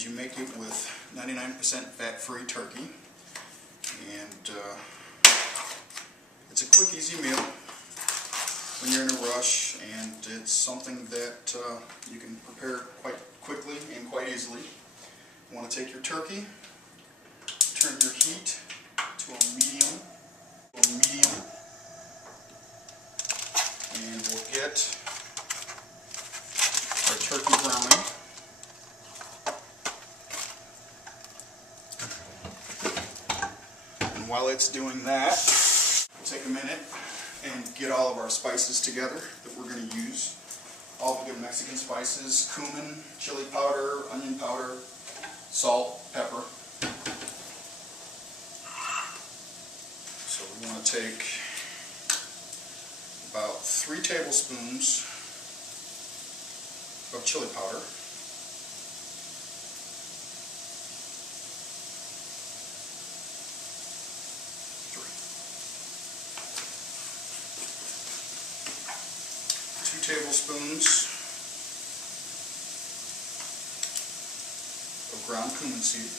and you make it with 99% fat-free turkey. And it's a quick, easy meal when you're in a rush, and it's something that you can prepare quite quickly and quite easily. You want to take your turkey, turn your heat to a medium, and we'll get our turkey browning. And while it's doing that, we'll take a minute and get all of our spices together that we're going to use. All the good Mexican spices: cumin, chili powder, onion powder, salt, pepper. So we want to take about 3 tablespoons of chili powder. Tablespoons of ground cumin seed,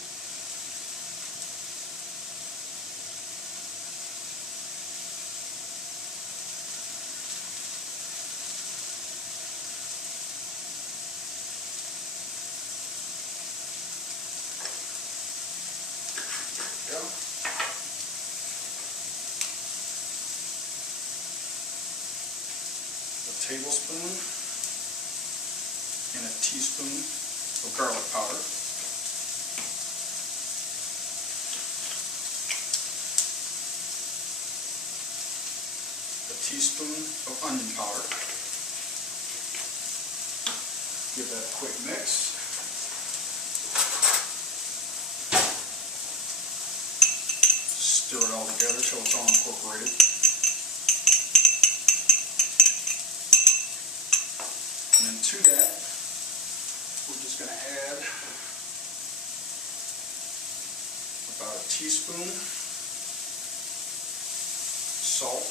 there we go. Tablespoon and a teaspoon of garlic powder, a teaspoon of onion powder. Give that a quick mix. Stir it all together till it's all incorporated. And then to that, we're just going to add about a teaspoon salt,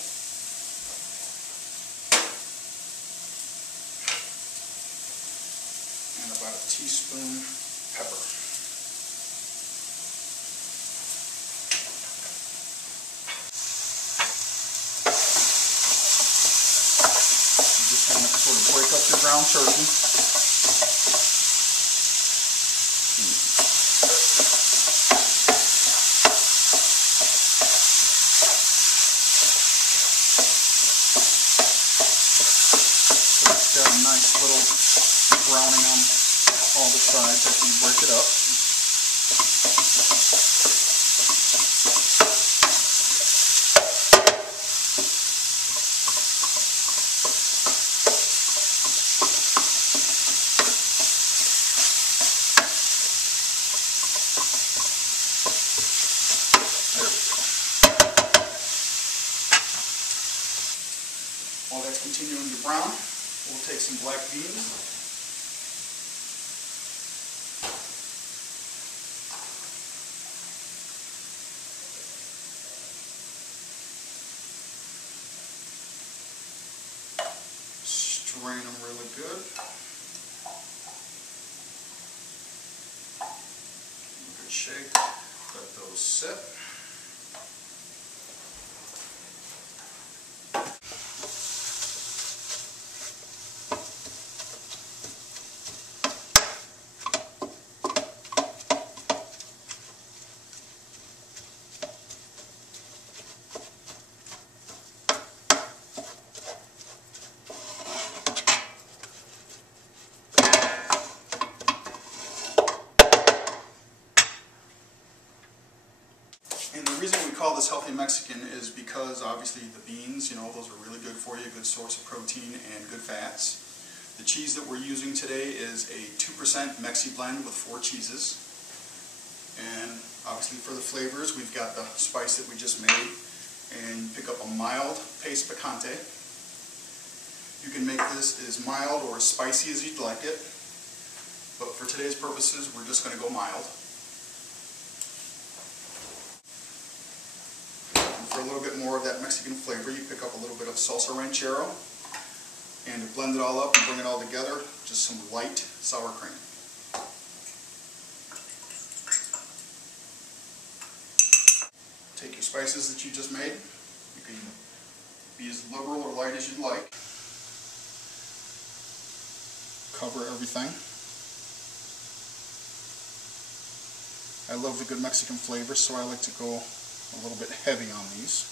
and about a teaspoon pepper. Sort of break up your ground turkey. So it's got a nice little browning on all the sides after you break it up. While that's continuing to brown, we'll take some black beans. Strain them really good. Good shake. Let those sit. And the reason we call this healthy Mexican is because obviously the beans, those are really good for you, a good source of protein and good fats. The cheese that we're using today is a 2% Mexi blend with 4 cheeses. And obviously for the flavors, we've got the spice that we just made, and pick up a mild paste picante. You can make this as mild or as spicy as you'd like it, but for today's purposes, we're just going to go mild. For a little bit more of that Mexican flavor, you pick up a little bit of salsa ranchero, and to blend it all up and bring it all together, just some light sour cream. Take your spices that you just made. You can be as liberal or light as you'd like. Cover everything. I love the good Mexican flavor, so I like to go a little bit heavy on these.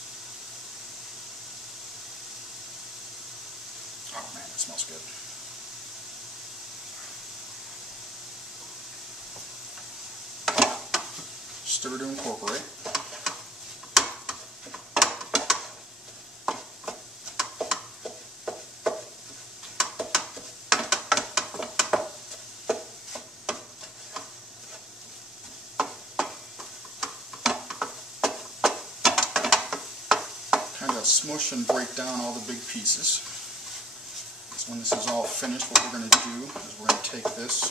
Oh man, it smells good. Stir to incorporate. Kind of smush and break down all the big pieces. So when this is all finished, what we're going to do is we're going to take this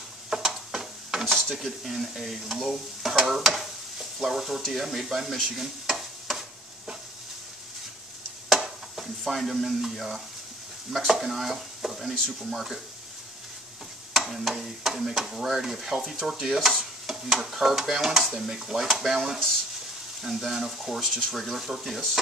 and stick it in a low-carb flour tortilla made by Michigan. You can find them in the Mexican aisle of any supermarket. And they make a variety of healthy tortillas. These are carb balanced, they make life balance, and then of course just regular tortillas.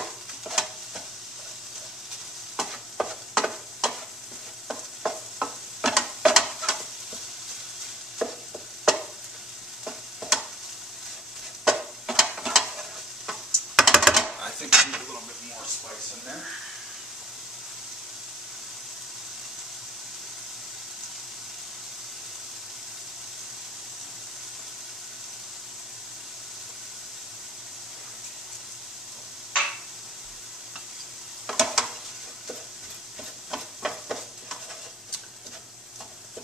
I think we need a little bit more spice in there.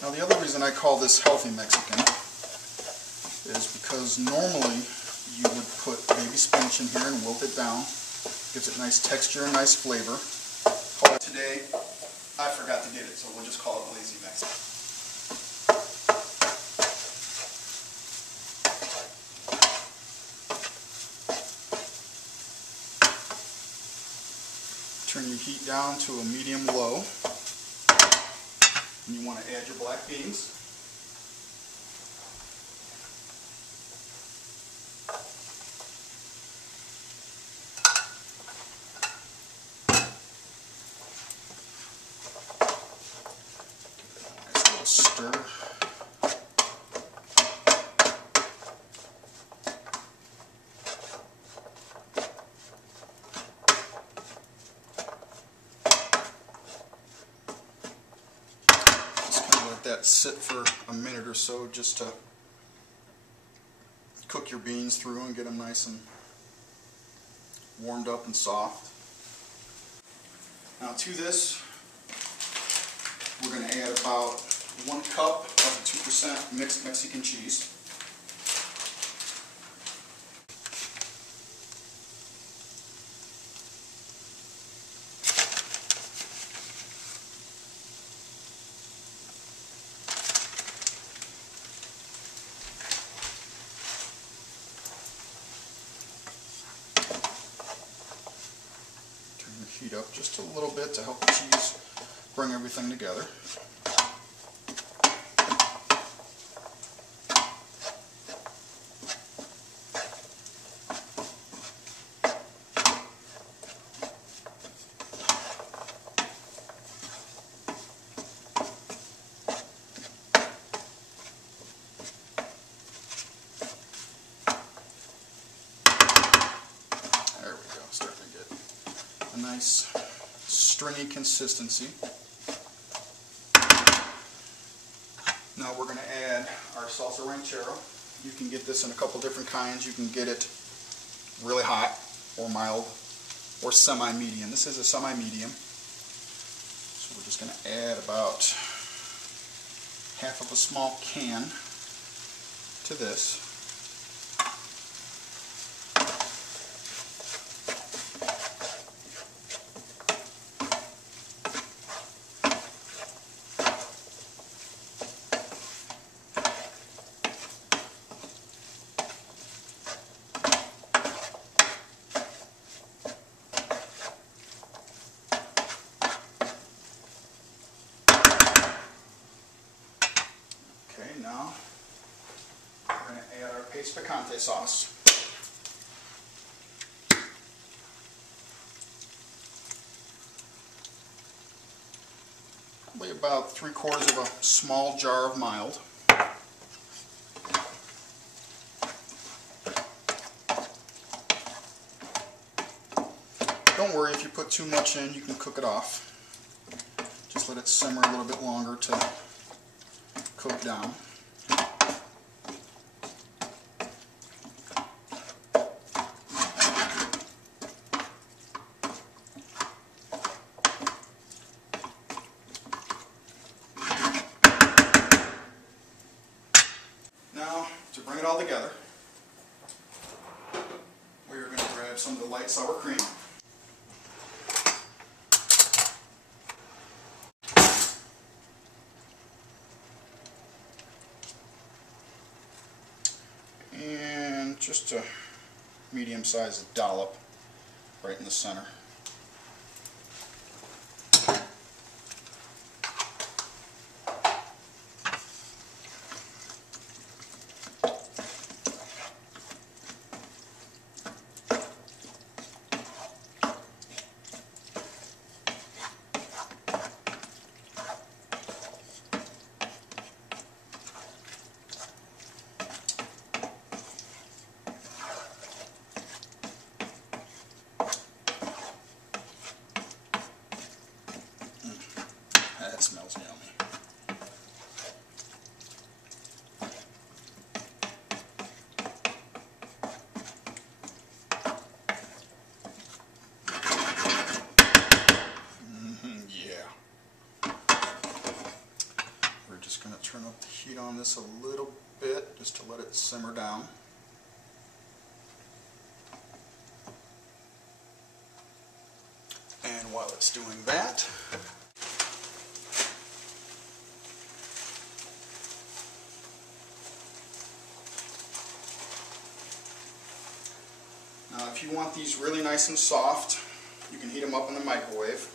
Now the other reason I call this healthy Mexican is because normally you would put baby spinach in here and wilt it down. Gives it nice texture and nice flavor. Today, I forgot to get it, so we'll just call it lazy Mexican. Turn your heat down to a medium-low. And you want to add your black beans. Nice little stir. That sit for a minute or so just to cook your beans through and get them nice and warmed up and soft. Now to this, we're going to add about 1 cup of 2% mixed Mexican cheese. Heat up just a little bit to help the cheese bring everything together. There we go, starting to get a nice stringy consistency. Now we're going to add our salsa ranchero. You can get this in a couple different kinds. You can get it really hot or mild or semi-medium. This is a semi-medium. So we're just going to add about half of a small can to this. Now we're going to add our paste picante sauce. probably about 3/4 of a small jar of mild. Don't worry, if you put too much in, you can cook it off. Just let it simmer a little bit longer to cook down. Now, to bring it all together, we are going to grab some of the light sour cream. And just a medium-sized dollop right in the center. That smells yummy. Yeah. We're just going to turn up the heat on this a little bit just to let it simmer down. And while it's doing that, now if you want these really nice and soft, you can heat them up in the microwave,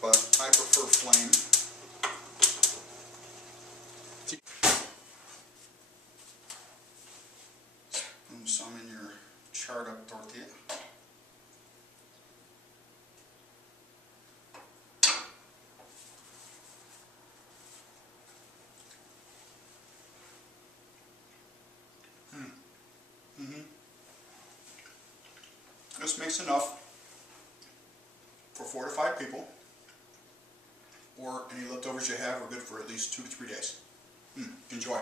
but I prefer flame. Spoon some in your charred up tortilla. This makes enough for 4 to 5 people, or any leftovers you have are good for at least 2 to 3 days. Enjoy.